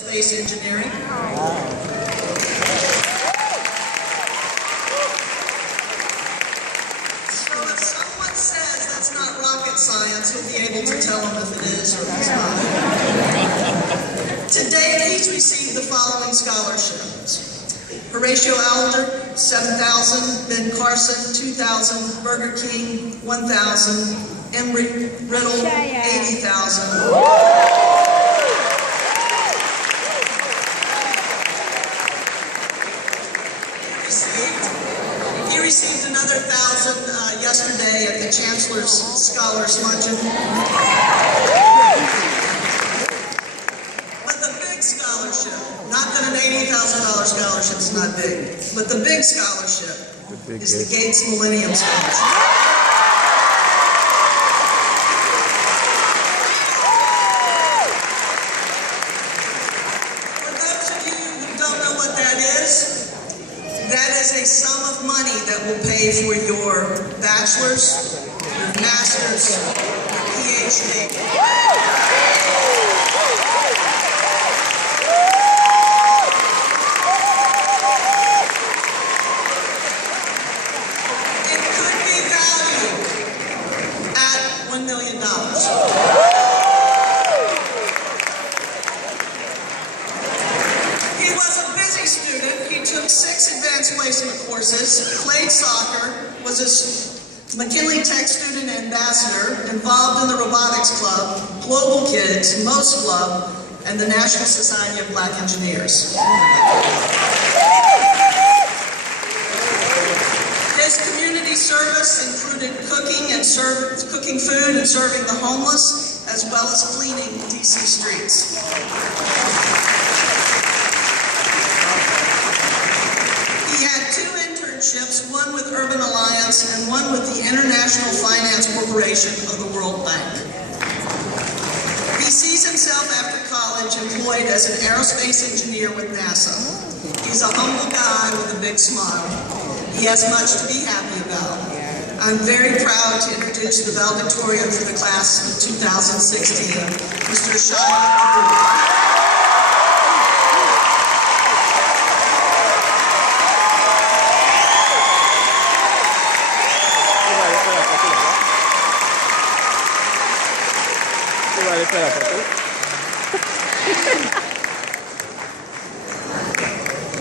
Space engineering. So if someone says that's not rocket science, you'll be able to tell them if it is or if it's not. To date, he's received the following scholarships. Horatio Alder, $7,000, Ben Carson, $2,000, Burger King, $1,000, Embry Riddle, $80,000. He received another $1,000 yesterday at the Chancellor's Scholars Luncheon. But the big scholarship, not that an $80,000 scholarship is not big, but the big scholarship is the Gates Millennium Scholarship. For those of you who don't know what that is a sum of money that will pay for your bachelor's, your master's, your PhD. It could be valued at $1 million. He was a busy student. He took 6 advanced placement courses, played soccer, was a McKinley Tech student ambassador, involved in the Robotics Club, Global Kids, Most Club, and the National Society of Black Engineers. His community service included cooking food and serving the homeless, as well as cleaning DC streets. He had 2 internships, one with Urban Alliance and one with the International Finance Corporation of the World Bank. He sees himself after college employed as an aerospace engineer with NASA. He's a humble guy with a big smile. He has much to be happy about. I'm very proud to introduce the valedictorian for the class of 2016, Mr. Achaiah.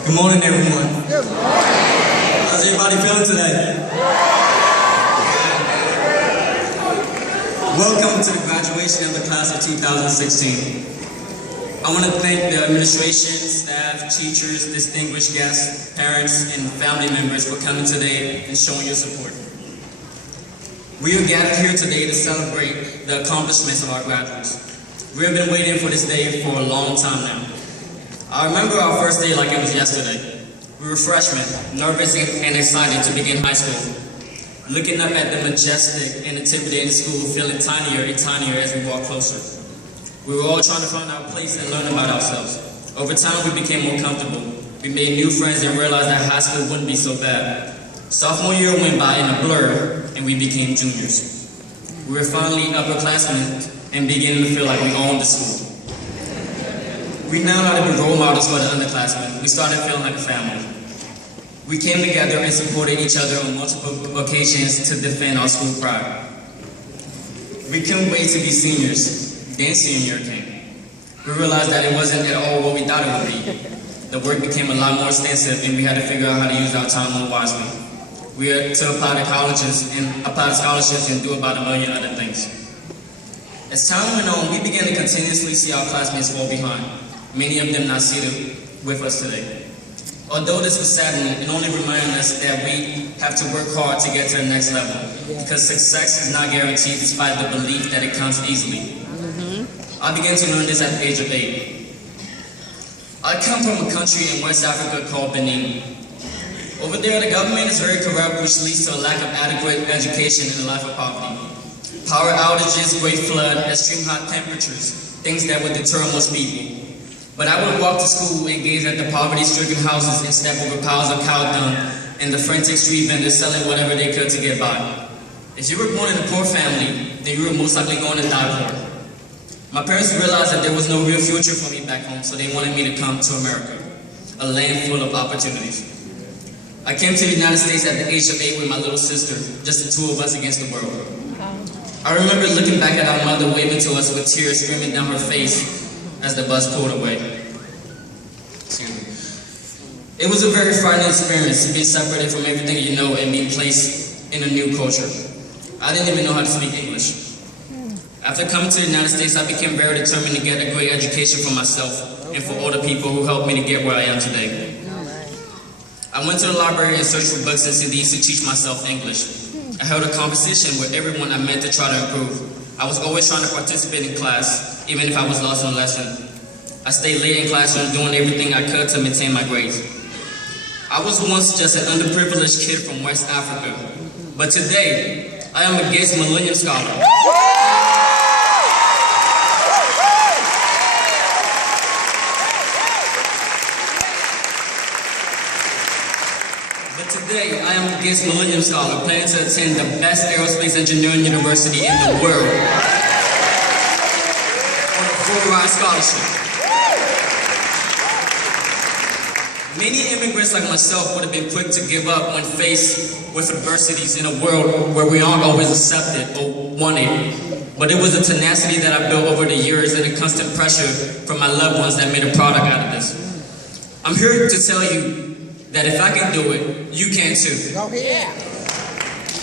Good morning, everyone. How's everybody feeling today? Welcome to the graduation of the class of 2016. I want to thank the administration, staff, teachers, distinguished guests, parents, and family members for coming today and showing your support. We are gathered here today to celebrate the accomplishments of our graduates. We have been waiting for this day for a long time now. I remember our first day like it was yesterday. We were freshmen, nervous and excited to begin high school. Looking up at the majestic and intimidating school, feeling tinier and tinier as we walked closer. We were all trying to find our place and learn about ourselves. Over time, we became more comfortable. We made new friends and realized that high school wouldn't be so bad. Sophomore year went by in a blur, and we became juniors. We were finally upperclassmen and beginning to feel like we owned the school. We now had to be role models for the underclassmen. We started feeling like a family. We came together and supported each other on multiple occasions to defend our school pride. We couldn't wait to be seniors. Then senior year came. We realized that it wasn't at all what we thought it would be. The work became a lot more extensive and we had to figure out how to use our time more wisely. We had to apply to colleges and apply to scholarships and do about a million other things. As time went on, we began to continuously see our classmates fall behind, many of them not seated with us today. Although this was saddening, it only reminded us that we have to work hard to get to the next level, because success is not guaranteed despite the belief that it comes easily. I began to learn this at the age of 8. I come from a country in West Africa called Benin. Over there, the government is very corrupt, which leads to a lack of adequate education and a life of poverty. Power outages, great flood, extreme hot temperatures, things that would deter most people. But I would walk to school and gaze at the poverty-stricken houses and step over piles of cow dung and the frantic street vendors selling whatever they could to get by. If you were born in a poor family, then you were most likely going to die poor. My parents realized that there was no real future for me back home, so they wanted me to come to America, a land full of opportunities. I came to the United States at the age of 8 with my little sister, just the two of us against the world. I remember looking back at our mother waving to us with tears streaming down her face as the bus pulled away. Excuse me. It was a very frightening experience to be separated from everything you know and being placed in a new culture. I didn't even know how to speak English. After coming to the United States, I became very determined to get a great education for myself and for all the people who helped me to get where I am today. I went to the library and searched for books and CDs to teach myself English. I held a conversation with everyone I met to try to improve. I was always trying to participate in class, even if I was lost in a lesson. I stayed late in classroom doing everything I could to maintain my grades. I was once just an underprivileged kid from West Africa, but today, I am a Gates Millennium Scholar. Today, I am a Gates Millennium Scholar, planning to attend the best aerospace engineering university in the world on a full-ride scholarship. Many immigrants like myself would have been quick to give up when faced with adversities in a world where we aren't always accepted or wanted. But it was the tenacity that I built over the years and the constant pressure from my loved ones that made a product out of this. I'm here to tell you that if I can do it, you can too. Oh, yeah.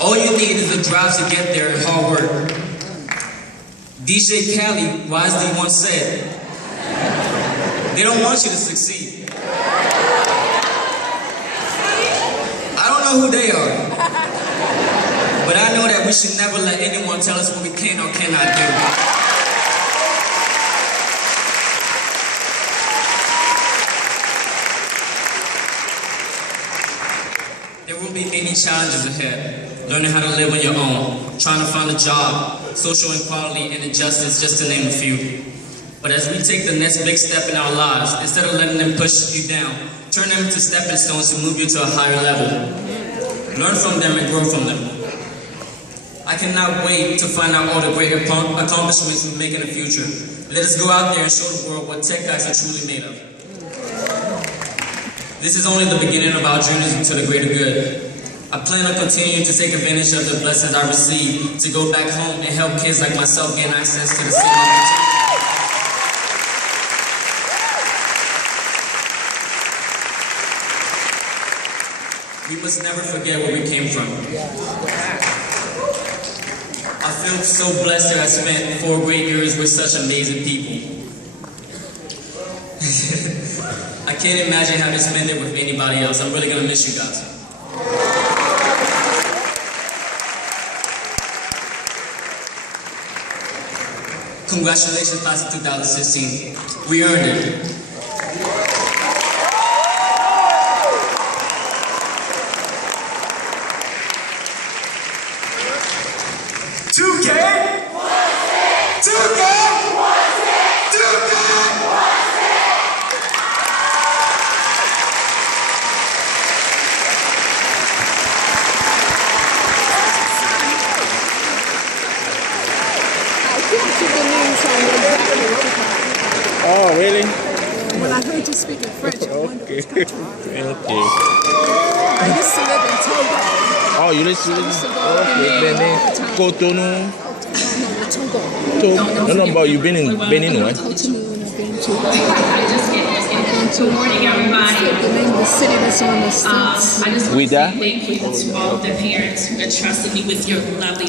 All you need is the drive to get there and hard work. DJ Khaled wisely once said, they don't want you to succeed. I don't know who they are, but I know that we should never let anyone tell us what we can or cannot do. There will be many challenges ahead. Learning how to live on your own, trying to find a job, social inequality, and injustice, just to name a few. But as we take the next big step in our lives, instead of letting them push you down, turn them into stepping stones to move you to a higher level. Learn from them and grow from them. I cannot wait to find out all the great accomplishments we make in the future. Let us go out there and show the world what tech guys are truly made of. This is only the beginning of our journey to the greater good. I plan on continuing to take advantage of the blessings I receive to go back home and help kids like myself gain access to the same opportunities. We must never forget where we came from. I feel so blessed to have spent 4 great years with such amazing people. I can't imagine having spent it with anybody else. I'm really going to miss you guys. Congratulations, class of 2016. We earned it. Oh, really? When I heard you speaking French, I wondered which country. Okay. I used to live in Togo. Oh, you used to live in Benin, Cotonou. No, No, but you've been in Benin, right? Cotonou, and I've been to. Good morning, everybody. The name of the city that's on the streets. I just want to With say that? thank you to all of the parents who entrusted me with your lovely